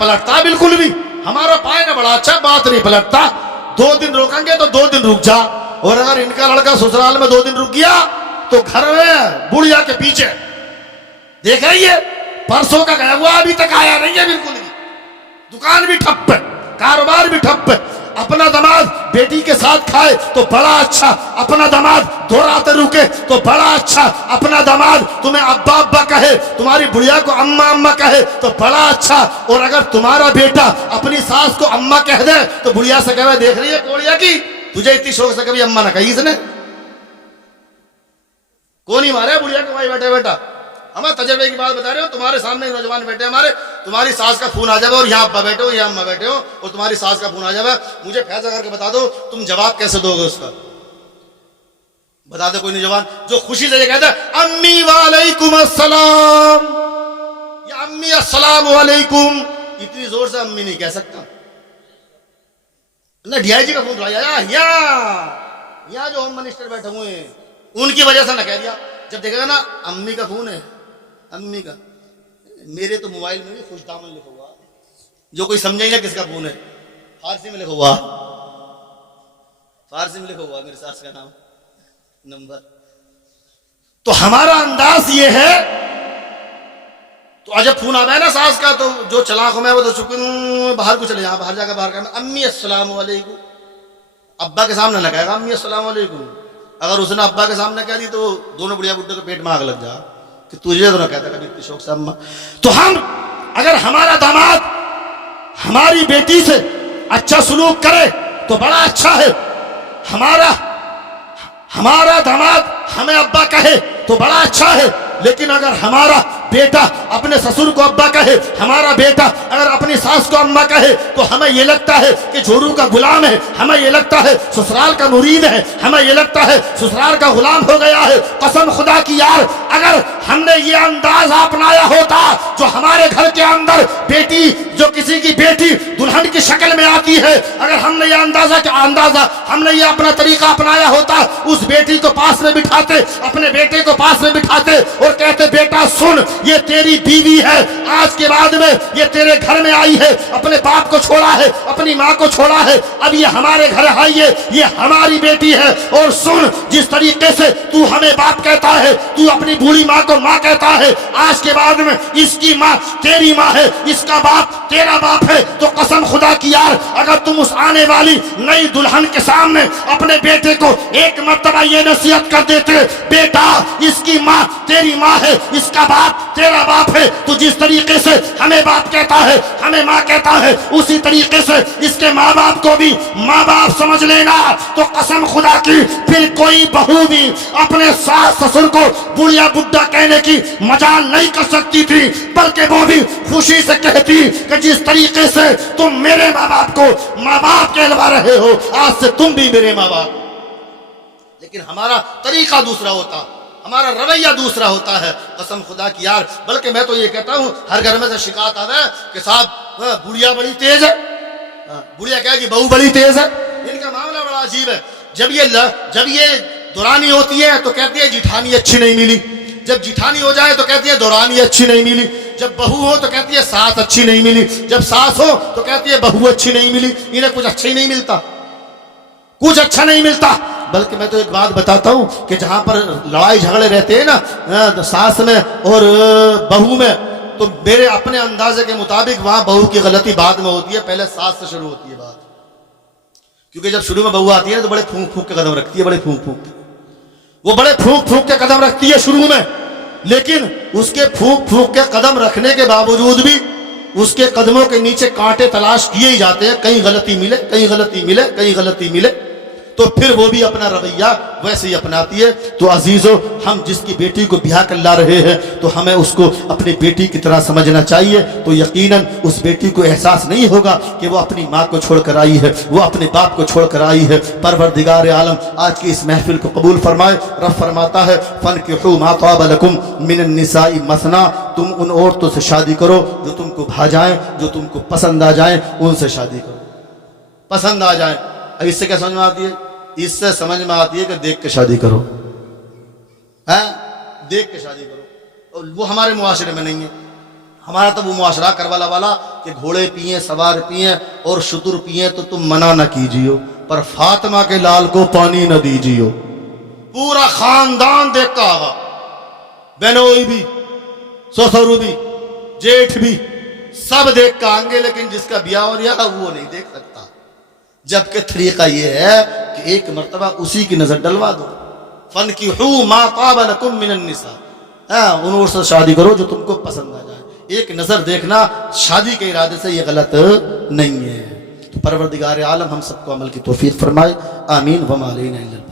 पलटता बिल्कुल भी। हमारा पाए ना बड़ा अच्छा, बात नहीं पलटता। 2 दिन रोकेंगे तो 2 दिन रुक जा, और अगर इनका लड़का ससुराल में 2 दिन रुक गया तो घर में बुढ़िया के पीछे देख रही है, परसों का गया हुआ अभी तक आया नहीं है बिल्कुल भी। दुकान भी ठप है, कारोबार भी ठप है। अपना दामाद बेटी के साथ खाए तो बड़ा अच्छा, अपना दामाद दोहराते रुके तो बड़ा अच्छा, अपना दामाद तुम्हें अब्बा अब्बा कहे, तुम्हारी बुढ़िया को अम्मा अम्मा कहे तो बड़ा अच्छा। और अगर तुम्हारा बेटा अपनी सास को अम्मा कह दे तो बुढ़िया से कहे देख रही है कोड़िया की, तुझे इतनी शौक से कभी अम्मा ना कही इसने। कौन ही मारे बुढ़िया को भाई बैठे बेटा। हमें तजर्बे की बात बता रहे हो, तुम्हारे सामने नौजवान बैठे हमारे, तुम्हारी सास का फोन आ जाए और यहाँ अब्बा बैठे हो यहाँ अम्मा बैठे हो और तुम्हारी सास का फोन आ जाए, मुझे फैसला करके बता दो तुम जवाब कैसे दोगे उसका? बता दे कोई नौजवान जो खुशी से ये कहता है अम्मी वालेकुम अस्सलाम या अम्मी अस्सलाम वालेकुम। इतनी जोर से अम्मी नहीं कह सकता ना। डीआईजी का फोन उठाया यहाँ जो होम मिनिस्टर बैठे हुए हैं उनकी वजह से ना कह दिया। जब देखेगा ना अम्मी का फोन है, अम्मी का, मेरे तो मोबाइल में भी खुशदामन लिखा हुआ, जो कोई समझे ही ना किसका फोन है, फारसी में लिखा हुआ, फारसी में लिखा हुआ मेरे सास का नाम नंबर। तो हमारा अंदाज ये है, तो आज फोन आ ना सास का तो जो चलाकों में वो तो चुप बाहर को चले, बाहर जाकर बाहर का अम्मी अस्सलाम वालेकुम, अब्बा के सामने लगाएगा अम्मी अस्सलाम वालेकुम। अगर उसने अब्बा के सामने कह दी तो दोनों बुढ़िया बुड्ढे के पेट में आग लग जा कि तुझे तो ना कहता कभी इतनी शौक से अम्मा। तो हम अगर हमारा दामाद हमारी बेटी से अच्छा सुलूक करे तो बड़ा अच्छा है। हमारा दामाद हमें अब्बा कहे तो बड़ा अच्छा है। लेकिन अगर हमारा बेटा अपने ससुर को अब्बा कहे, हमारा बेटा अगर अपनी सास को अम्मा कहे तो हमें ये लगता है कि जोरू का गुलाम है, हमें ये लगता है ससुराल का मुरीद है, हमें ये लगता है ससुराल का गुलाम हो गया है। कसम खुदा की यार, अगर हमने ये अंदाज अपनाया होता जो हमारे घर के अंदर बेटी, जो किसी की बेटी दुल्हन की शक्ल में आती है, अगर हमने ये अंदाजा हमने ये अपना तरीका अपनाया होता, उस बेटी को पास में बिठाते, अपने बेटे को पास में बिठाते और कहते बेटा सुन, ये तेरी बीवी है, आज के बाद में ये तेरे घर में आई है, अपने बाप को छोड़ा है, अपनी माँ को छोड़ा है, अब ये हमारे घर आई है, ये हमारी बेटी है। और सुन, जिस तरीके से तू हमें बाप कहता है, तू अपनी बूढ़ी माँ को माँ कहता है, आज के बाद में इसकी माँ तेरी माँ है, इसका बाप तेरा बाप है। तो कसम खुदा की यार, अगर तुम उस आने वाली नई दुल्हन के सामने अपने बेटे को एक मर्तबा ये नसीहत कर देते बेटा इसकी माँ तेरी माँ है, इसका बाप तेरा बाप है, तो जिस तरीके से हमें बाप कहता है, हमें माँ कहता है, उसी तरीके से इसके माँ बाप को भी माँ बाप समझ लेना। तो कसम खुदा की फिर कोई बहू भी अपने सास ससुर को बुढ़िया बुड्ढा कहने की मजाल नहीं कर सकती थी, बल्कि वो भी खुशी से कहती कि जिस तरीके से तुम मेरे माँ बाप को माँ बाप कहलवा रहे हो, आज से तुम भी मेरे माँ बाप। लेकिन हमारा तरीका दूसरा होता, हमारा रवैया दूसरा होता है। कसम खुदा की यार, बल्कि मैं तो ये कहता हूँ हर घर में से शिकायत आवे कि साहब बुढ़िया बड़ी तेज है, बुढ़िया कहेगी बहू बड़ी तेज है। इनका मामला बड़ा अजीब है। जब ये दुरानी होती है तो कहती है जिठानी अच्छी नहीं मिली, जब जिठानी हो जाए तो कहती है दुरानी अच्छी नहीं मिली, जब बहू हो तो कहती है सास अच्छी नहीं मिली, जब सास हो तो कहती है बहू अच्छी नहीं मिली। इन्हें कुछ अच्छा ही नहीं मिलता, कुछ अच्छा नहीं मिलता। बल्कि मैं तो एक बात बताता हूँ कि जहां पर लड़ाई झगड़े रहते हैं ना सास में और बहू में, तो मेरे अपने अंदाजे के मुताबिक वहां बहू की गलती बाद में होती है, पहले सास से शुरू होती है बात। क्योंकि जब शुरू में बहू आती है ना तो बड़े फूंक फूंक के कदम रखती है, वो बड़े फूंक फूंक के कदम रखती है शुरू में। लेकिन उसके फूंक फूंक के कदम रखने के बावजूद भी उसके कदमों के नीचे कांटे तलाश किए ही जाते हैं, कहीं गलती मिले, कहीं गलती मिले, कहीं गलती मिले, तो फिर वो भी अपना रवैया वैसे ही अपनाती है। तो अजीजों, हम जिसकी बेटी को ब्याह कर ला रहे हैं तो हमें उसको अपनी बेटी की तरह समझना चाहिए। तो यकीनन उस बेटी को एहसास नहीं होगा कि वो अपनी माँ को छोड़कर आई है, वो अपने बाप को छोड़कर आई है। परवरदिगार आलम आज की इस महफिल को कबूल फरमाए। रब फरमाता है फनकिहू मा ताब लकुम मिनन निसाई मसना, तुम उन औरतों से शादी करो जो तुमको भा जाए, जो तुमको पसंद आ जाए, उनसे शादी करो, पसंद आ जाए। अब इससे क्या समझ में आती है? इससे समझ में आती है कि देख के शादी करो, है देख के शादी करो। और वो हमारे मुआशरे में नहीं है। हमारा तो वो मुआशरा करवाला वाला कि घोड़े पिए, सवार पिए और शुतुर पिए तो तुम मना न कीजियो, पर फातिमा के लाल को पानी न दीजियो। पूरा खानदान देख का आगा, बेनोई भी, ससुर भी, जेठ भी, सब देख का आएंगे, लेकिन जिसका ब्याह हो रहा वो नहीं देख सकता। जबकि तरीका ये है कि एक मर्तबा उसी की नजर डलवा दो। फन की हू मा ताबा लकुम मिनन निसा, उन औरत से शादी करो जो तुमको पसंद आ जाए। एक नजर देखना शादी के इरादे से ये गलत नहीं है। तो परवरदिगार आलम हम सबको अमल की तौफीक फरमाए। आमीन व मा अलैना इल्लल